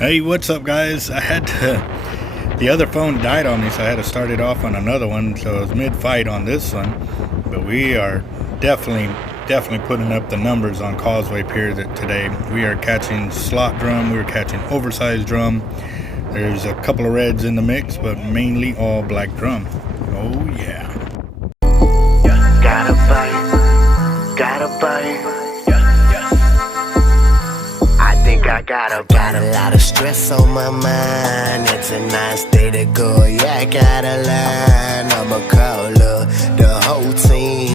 Hey, what's up, guys? The other phone died on me, so I had to start it off on another one. So it was mid-fight on this one, but we are definitely putting up the numbers on Causeway Pier today. We are catching slot drum, we're catching oversized drum. There's a couple of reds in the mix, but mainly all black drum. Oh yeah. Gotta bite. I think I got a lot of stress on my mind. It's a nice day to go. Yeah, I gotta line. I'ma call the whole team.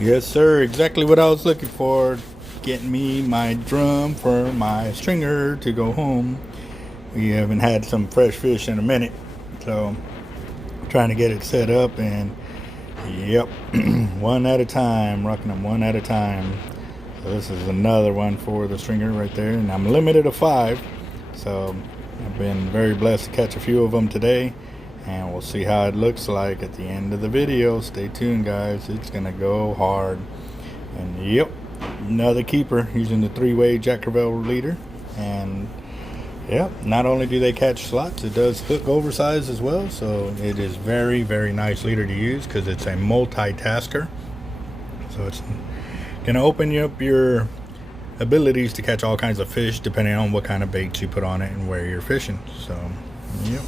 Yes, sir. Exactly what I was looking for. Getting me my drum for my stringer to go home. We haven't had some fresh fish in a minute, so trying to get it set up. And yep, one at a time, rocking them one at a time. So this is another one for the stringer right there, and I'm limited to 5. So I've been very blessed to catch a few of them today. And we'll see how it looks like at the end of the video. Stay tuned, guys. It's gonna go hard. And yep, another keeper using the 3-way Jack Crevalle leader. And yep, not only do they catch slots, it does hook oversized as well. So it is very nice leader to use because it's a multitasker. So it's gonna open you up your abilities to catch all kinds of fish depending on what kind of baits you put on it and where you're fishing. So yep.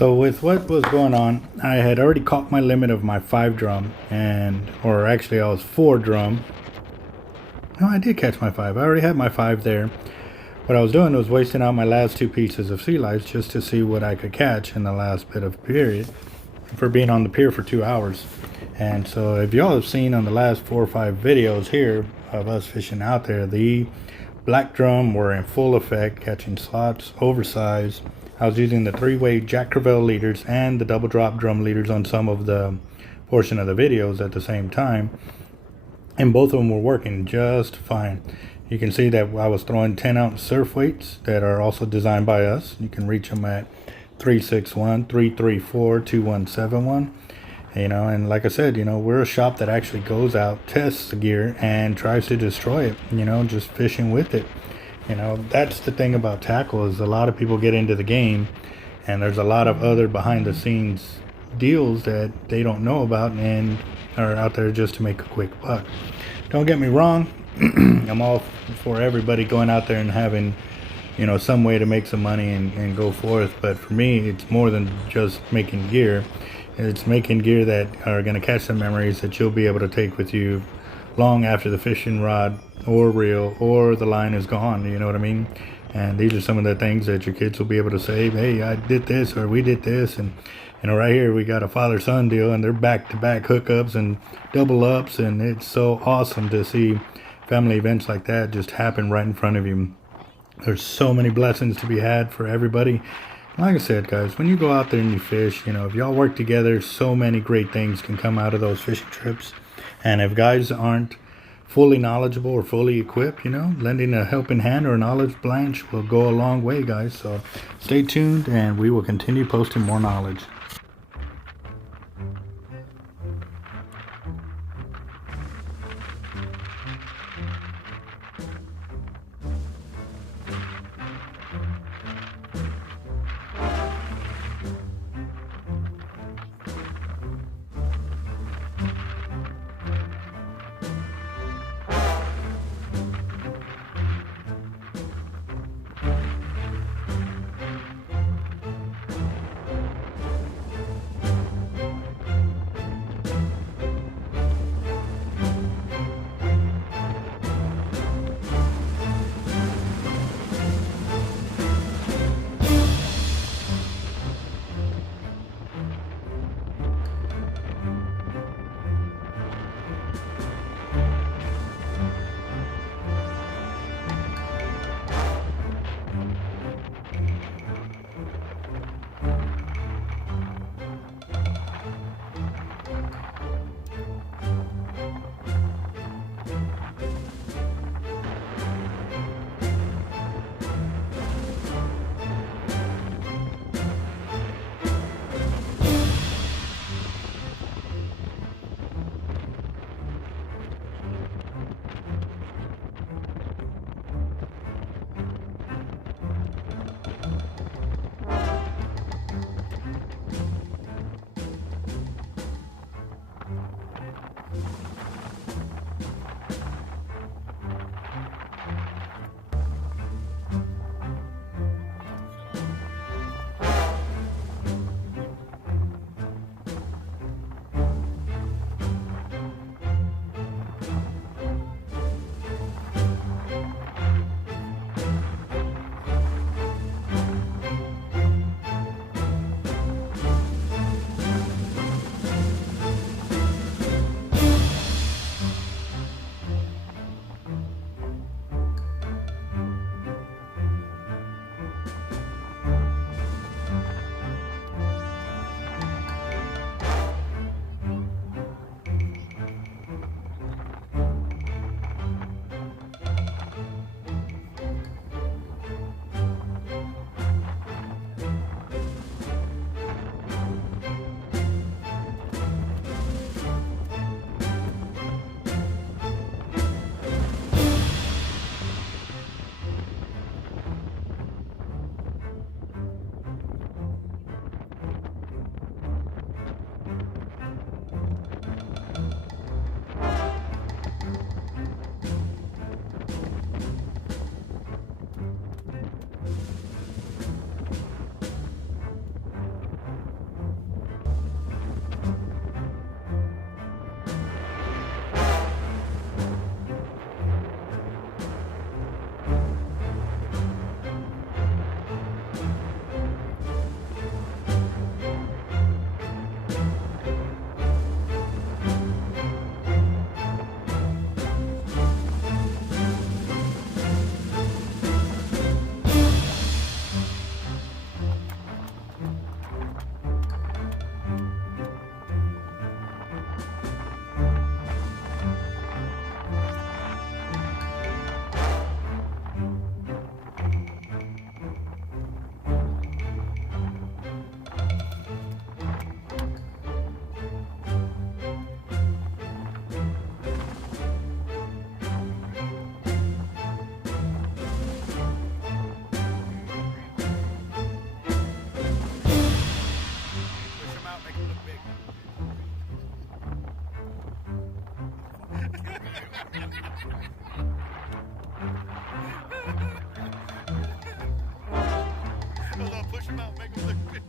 So with what was going on, I had already caught my limit of my 5 drum, or actually I was 4 drum. No, I did catch my 5. I already had my 5 there. What I was doing was wasting out my last 2 pieces of sea lice just to see what I could catch in the last bit of period for being on the pier for 2 hours. And so if y'all have seen on the last 4 or 5 videos here of us fishing out there, the black drum were in full effect, catching slots, oversized. I was using the 3-way Jack Crevalle leaders and the double drop drum leaders on some of the portion of the videos at the same time. And both of them were working just fine. You can see that I was throwing 10-ounce surf weights that are also designed by us. You can reach them at 361, 334, 2171. And like I said, we're a shop that actually goes out, tests the gear, and tries to destroy it, just fishing with it. That's the thing about tackle, is a lot of people get into the game, and there's a lot of other behind-the-scenes deals that they don't know about and are out there just to make a quick buck. Don't get me wrong, I'm all for everybody going out there and having, some way to make some money and go forth. But for me, it's more than just making gear. It's making gear that are going to catch some memories that you'll be able to take with you long after the fishing rod or reel or the line is gone. You know what I mean? And these are some of the things that your kids will be able to say, hey, I did this, or we did this. And right here we got a father-son deal, and they're back-to-back hookups and double ups, and it's so awesome to see family events like that just happen right in front of you. There's so many blessings to be had for everybody. Like I said, guys, when you go out there and you fish, if y'all work together, so many great things can come out of those fishing trips. And if guys aren't fully knowledgeable or fully equipped, lending a helping hand or a knowledge blanch will go a long way, guys. So stay tuned, and we will continue posting more knowledge. out, make them look big. Hold on, push them out, make them look big.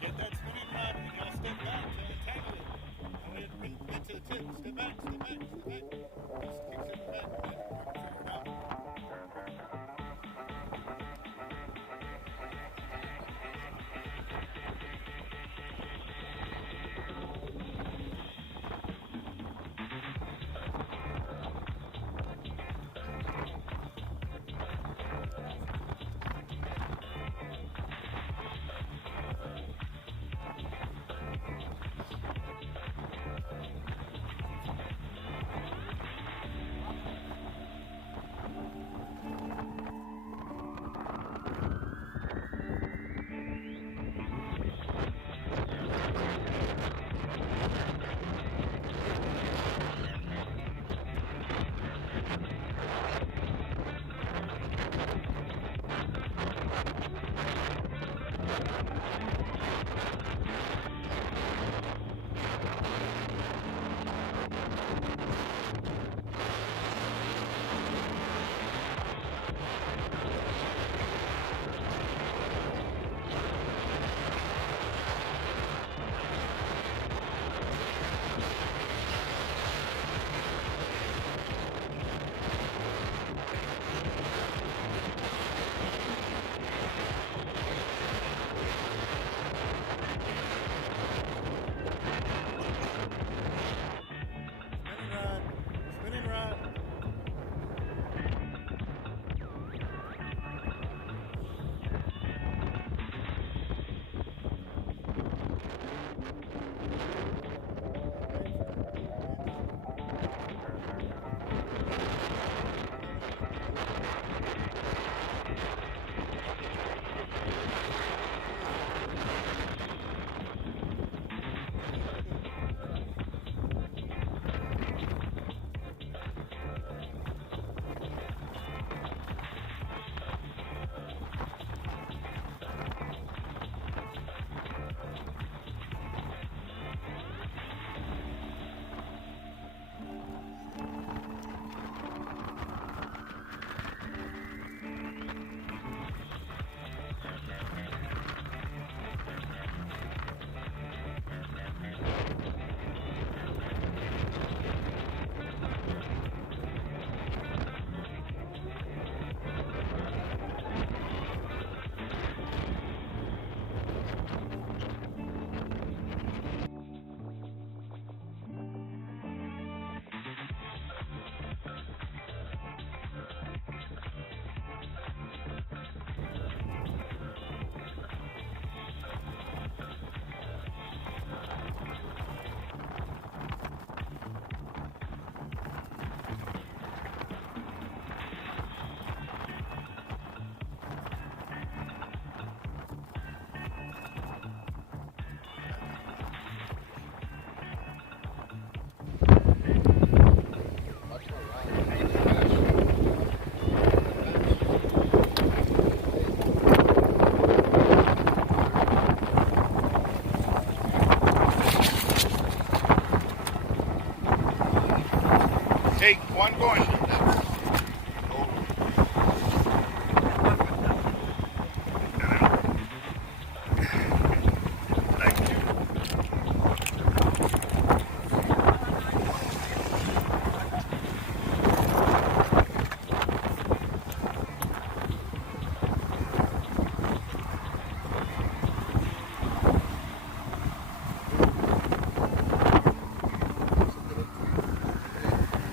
Get that spinning rod and y'all step back to untangle it. I want it to the tip. Step back.